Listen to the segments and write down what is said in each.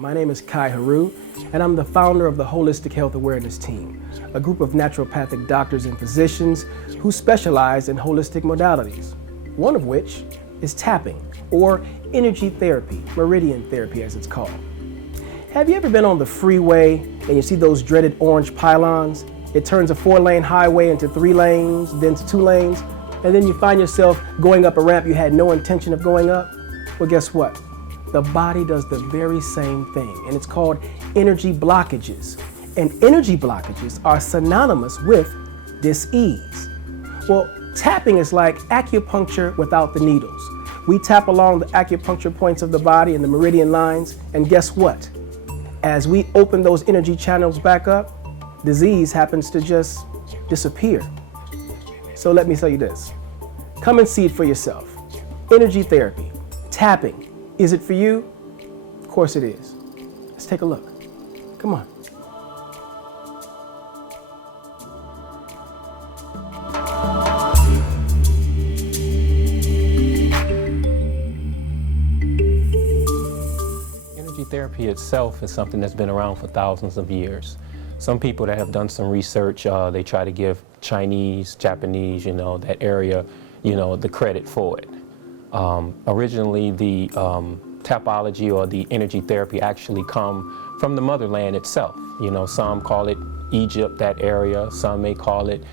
My name is Kai Heru, and I'm the founder of the Holistic Health Awareness Team, a group of naturopathic doctors and physicians who specialize in holistic modalities, one of which is tapping, or energy therapy, meridian therapy as it's called. Have you ever been on the freeway and you see those dreaded orange pylons? It turns a 4-lane highway into 3 lanes, then to 2 lanes, and then you find yourself going up a ramp you had no intention of going up? Well, guess what? The body does the very same thing, and it's called energy blockages. And energy blockages are synonymous with dis-ease. Well, tapping is like acupuncture without the needles. We tap along the acupuncture points of the body and the meridian lines, and guess what? As we open those energy channels back up, disease happens to just disappear. So let me tell you this. Come and see it for yourself. Energy therapy, tapping. Is it for you? Of course it is. Let's take a look. Come on. Energy therapy itself is something that's been around for thousands of years. Some people that have done some research, they try to give Chinese, Japanese, that area, the credit for it. Originally, the tapology or the energy therapy actually come from the motherland itself. Some call it Egypt, that area. Some may call it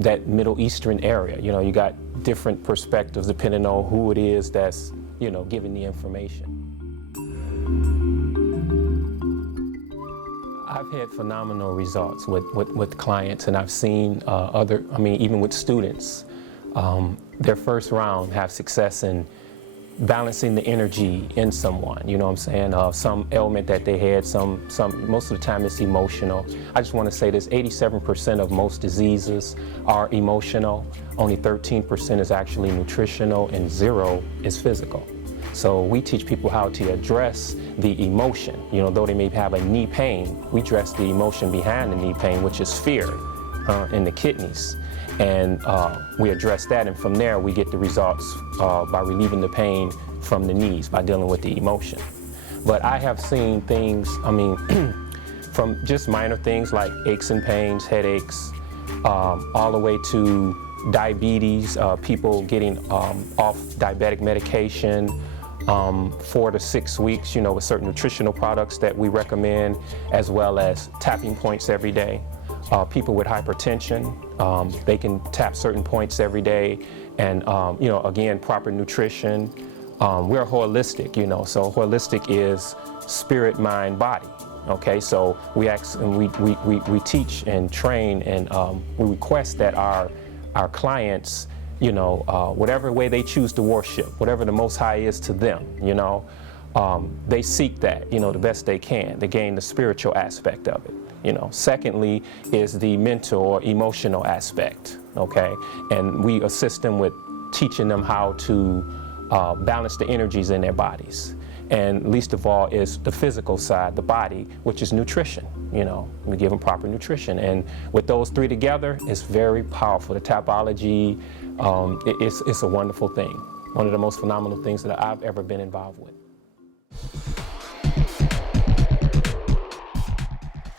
that Middle Eastern area. You got different perspectives depending on who it is that's, giving the information. I've had phenomenal results with clients, and I've seen even with students, their first round have success in balancing the energy in someone, some ailment that they had, most of the time it's emotional. I just want to say this, 87% of most diseases are emotional, only 13% is actually nutritional, and 0 is physical. So we teach people how to address the emotion. Though they may have a knee pain, we address the emotion behind the knee pain, which is fear in the kidneys. And we address that, and from there we get the results by relieving the pain from the knees, by dealing with the emotion. But I have seen things, from just minor things like aches and pains, headaches, all the way to diabetes, people getting off diabetic medication, 4 to 6 weeks, with certain nutritional products that we recommend, as well as tapping points every day. People with hypertension, they can tap certain points every day, and again, proper nutrition. We're holistic, so holistic is spirit, mind, body. Okay, so we teach and train, and we request that our clients, whatever way they choose to worship, whatever the Most High is to them, they seek that, the best they can. They gain the spiritual aspect of it. Secondly is the mental or emotional aspect, okay? And we assist them with teaching them how to balance the energies in their bodies. And least of all is the physical side, the body, which is nutrition. We give them proper nutrition. And with those 3 together, it's very powerful. The tapology, it's a wonderful thing. One of the most phenomenal things that I've ever been involved with.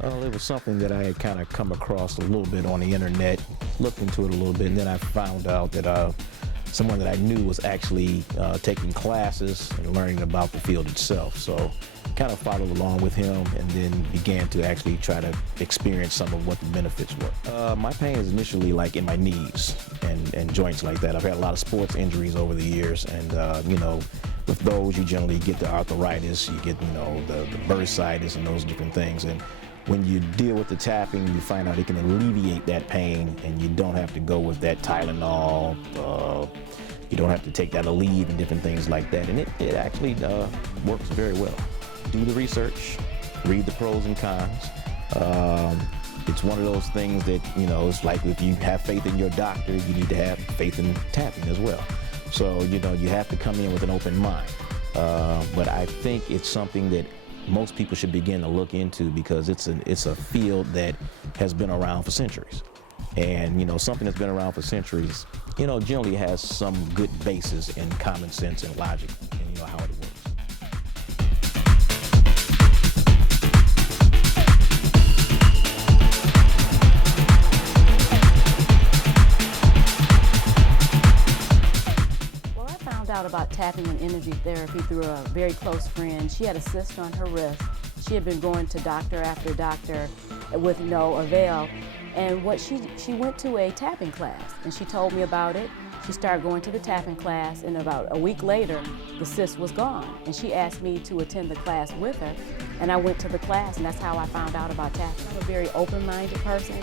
Well, it was something that I had kind of come across a little bit on the internet, looked into it a little bit, and then I found out that someone that I knew was actually taking classes and learning about the field itself. So kind of followed along with him, and then began to actually try to experience some of what the benefits were. My pain is initially like in my knees and joints like that. I've had a lot of sports injuries over the years, and with those you generally get the arthritis, you get the bursitis and those different things. And when you deal with the tapping, you find out it can alleviate that pain, and you don't have to go with that Tylenol. You don't have to take that Aleve and different things like that. And it actually works very well. Do the research, read the pros and cons. It's one of those things that, it's like if you have faith in your doctor, you need to have faith in tapping as well. So, you have to come in with an open mind. But I think it's something that most people should begin to look into, because it's a field that has been around for centuries. And something that's been around for centuries, generally has some good basis in common sense and logic, and how it works. tapping and energy therapy through a very close friend. She had a cyst on her wrist. She had been going to doctor after doctor with no avail. And she went to a tapping class, and she told me about it. She started going to the tapping class, and about a week later, the cyst was gone. And she asked me to attend the class with her, and I went to the class, and that's how I found out about tapping. I'm a very open-minded person.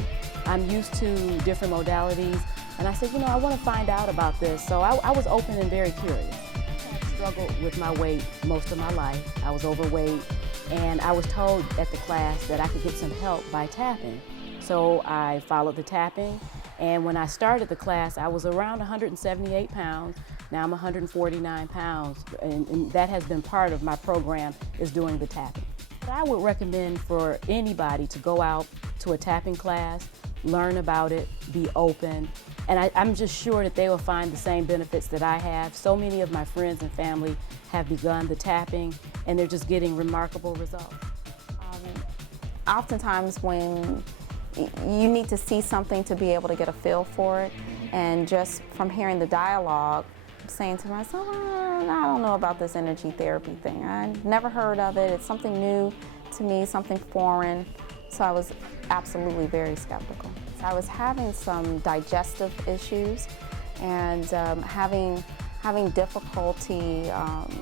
I'm used to different modalities, and I said, you know, I want to find out about this. So I was open and very curious. I struggled with my weight most of my life. I was overweight, and I was told at the class that I could get some help by tapping. So I followed the tapping, and when I started the class, I was around 178 pounds. Now I'm 149 pounds, and that has been part of my program, is doing the tapping. But I would recommend for anybody to go out to a tapping class, learn about it, be open, and I'm just sure that they will find the same benefits that I have. So many of my friends and family have begun the tapping, and they're just getting remarkable results. Oftentimes when you need to see something to be able to get a feel for it, and just from hearing the dialogue, I'm saying to myself, I don't know about this energy therapy thing. I never heard of it. It's something new to me, something foreign. So I was absolutely very skeptical. So I was having some digestive issues and having difficulty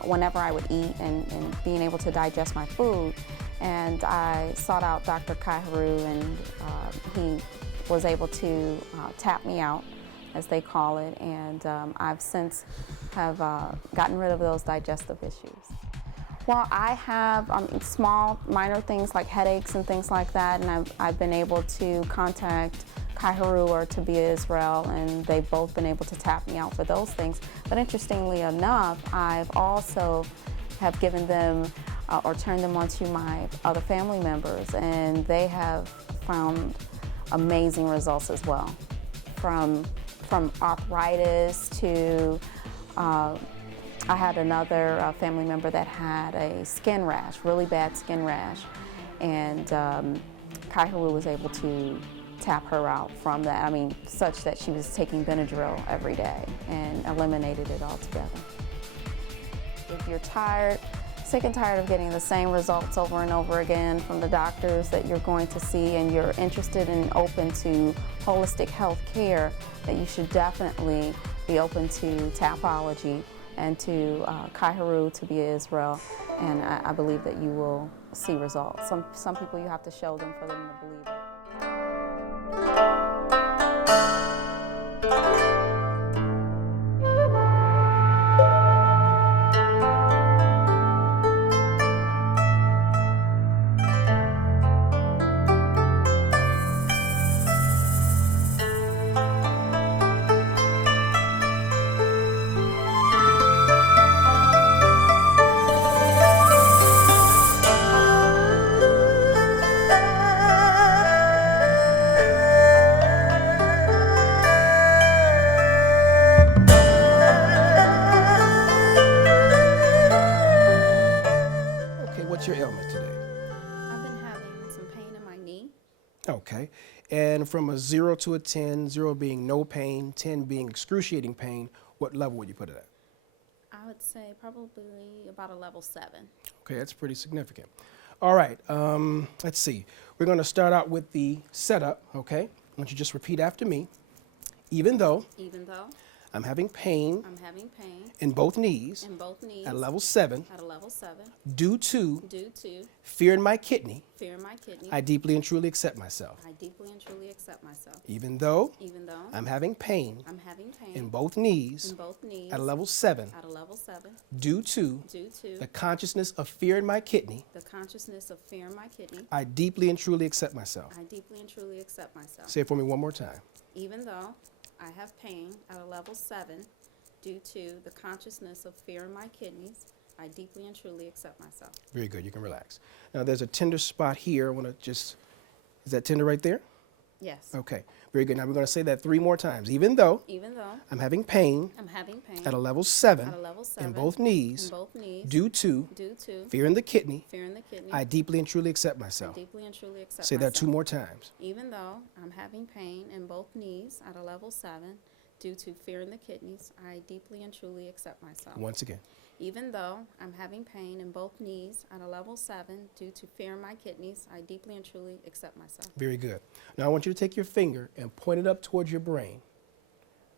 whenever I would eat and being able to digest my food. And I sought out Dr. Kai Heru, and he was able to tap me out, as they call it, and I've since have gotten rid of those digestive issues. Well, I have small, minor things like headaches and things like that, and I've been able to contact Kai Heru or Tabia Israel, and they've both been able to tap me out for those things. But interestingly enough, I've also have given them or turned them on to my other family members, and they have found amazing results as well. From arthritis to, I had another family member that had a skin rash, really bad skin rash, and Kai Heru was able to tap her out from that. I mean, such that she was taking Benadryl every day and eliminated it altogether. If you're tired, sick and tired of getting the same results over and over again from the doctors that you're going to see, and you're interested and open to holistic health care, that you should definitely be open to Tapology and to Kai Heru, Tabia Israel, and I believe that you will see results. Some people you have to show them for them to believe it. What's your ailment today? I've been having some pain in my knee. Okay. And from a 0 to a 10, 0 being no pain, 10 being excruciating pain, what level would you put it at? I would say probably about a level 7. Okay, that's pretty significant. All right, let's see. We're going to start out with the setup, okay? I want you to just repeat after me. Even though I'm having pain in both knees at a level 7 due to fear in my kidney, I deeply and truly accept myself. Even though I'm having pain in both knees at a level 7 due to the consciousness of fear in my kidney, I deeply and truly accept myself. Say it for me one more time. Even though I have pain at a level 7 due to the consciousness of fear in my kidneys, I deeply and truly accept myself. Very good, you can relax. Now there's a tender spot here. I want to just, is that tender right there? Yes. Okay, very good. Now we're going to say that 3 more times. Even though I'm having pain at a level 7 in both knees due to fear in the kidney, I deeply and truly accept myself. Say that 2 more times. Even though I'm having pain in both knees at a level 7 due to fear in the kidneys, I deeply and truly accept myself. Once again. Even though I'm having pain in both knees at a level 7 due to fear in my kidneys, I deeply and truly accept myself. Very good. Now I want you to take your finger and point it up towards your brain.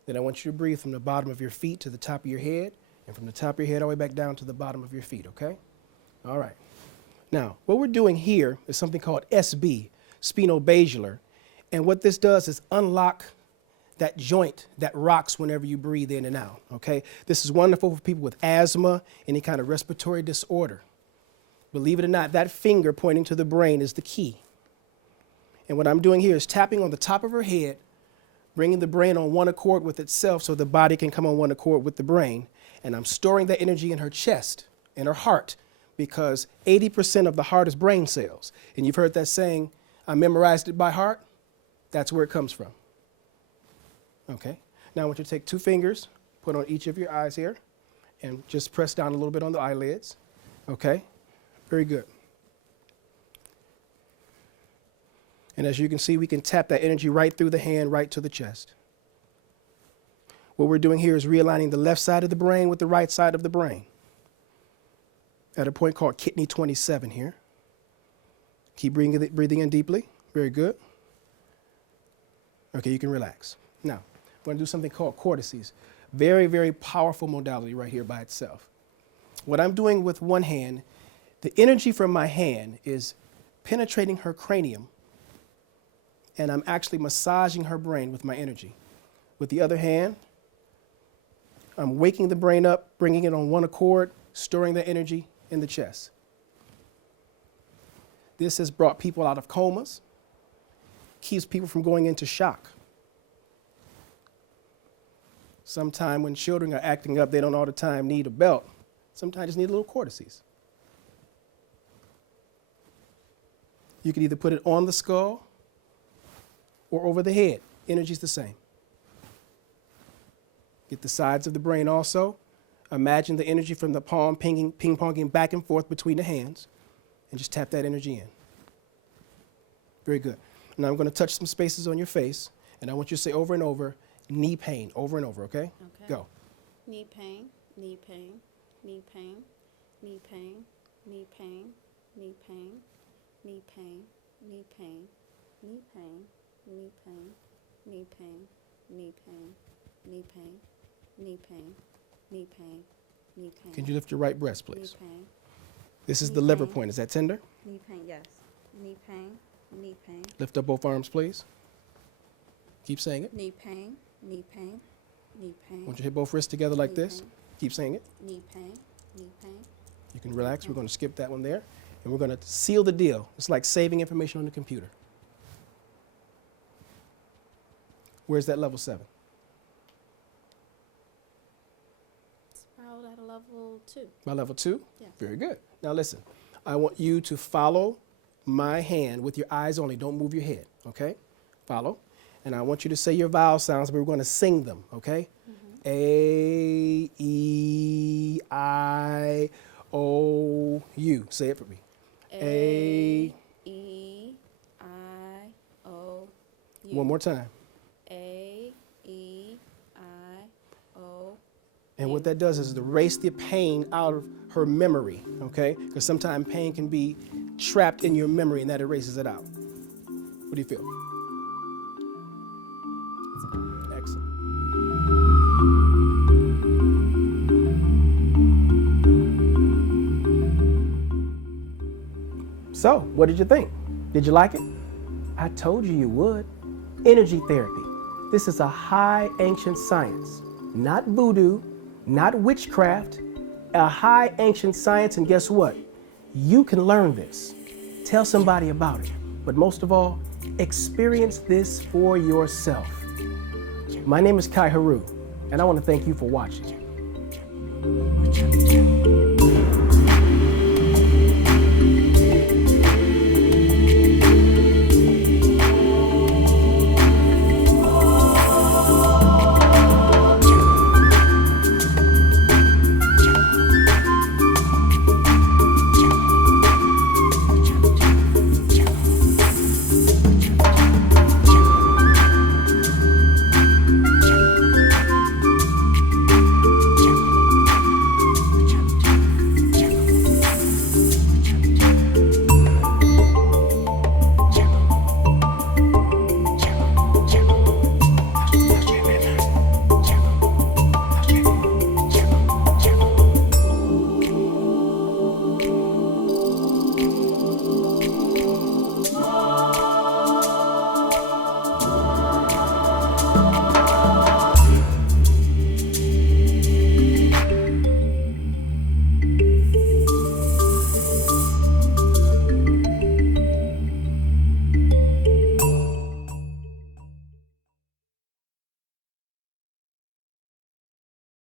Then I want you to breathe from the bottom of your feet to the top of your head, and from the top of your head all the way back down to the bottom of your feet, okay? All right. Now, what we're doing here is something called SB, spinobasilar, and what this does is unlock that joint that rocks whenever you breathe in and out, okay? This is wonderful for people with asthma, any kind of respiratory disorder. Believe it or not, that finger pointing to the brain is the key. And what I'm doing here is tapping on the top of her head, bringing the brain on one accord with itself so the body can come on one accord with the brain. And I'm storing that energy in her chest, in her heart, because 80% of the heart is brain cells. And you've heard that saying, I memorized it by heart. That's where it comes from. Okay, now I want you to take 2 fingers, put on each of your eyes here, and just press down a little bit on the eyelids. Okay, very good. And as you can see, we can tap that energy right through the hand, right to the chest. What we're doing here is realigning the left side of the brain with the right side of the brain at a point called kidney 27 here. Keep breathing in deeply. Very good. Okay, you can relax. Now, we're going to do something called cortices. Very, very powerful modality right here by itself. What I'm doing with one hand, the energy from my hand is penetrating her cranium, and I'm actually massaging her brain with my energy. With the other hand, I'm waking the brain up, bringing it on one accord, storing the energy in the chest. This has brought people out of comas, keeps people from going into shock. Sometimes when children are acting up, they don't all the time need a belt. Sometimes just need a little cortices. You can either put it on the skull or over the head. Energy's the same. Get the sides of the brain also. Imagine the energy from the palm ping-ponging back and forth between the hands, and just tap that energy in. Very good. Now I'm going to touch some spaces on your face, and I want you to say over and over, knee pain, over and over, okay? Okay. Go. Knee pain, knee pain, knee pain, knee pain, knee pain, knee pain, knee pain, knee pain, knee pain, knee pain, knee pain, knee pain, knee pain, knee pain, knee pain, knee pain. Can you lift your right breast, please? Knee pain, This is knee the liver pain. point. Is that tender? knee pain, yes. Knee pain, knee pain, Lift up both arms, please. Keep saying it. knee pain, knee pain, knee pain. I want you to hit both wrists together like Knee this. pain. Keep saying it. Knee pain, knee pain. You can relax. We're going to skip that one there. And we're going to seal the deal. It's like saving information on the computer. Where's that level 7? It's about at a level 2. My level 2? Yes. Very good. Now listen, I want you to follow my hand with your eyes only. Don't move your head, okay? Follow. And I want you to say your vowel sounds, but we're going to sing them, okay? A, E, I, O, U. Say it for me. A, E, I, O, U. one more time. A, E, I, O. And what that does is to erase the pain out of her memory, okay? Because sometimes pain can be trapped in your memory and that erases it out. What do you feel? Excellent. So, what did you think? Did you like it? I told you you would. Energy therapy. This is a high ancient science, not voodoo, not witchcraft, a high ancient science, and guess what? You can learn this. Tell somebody about it, but most of all, experience this for yourself. My name is Kai Heru, and I want to thank you for watching.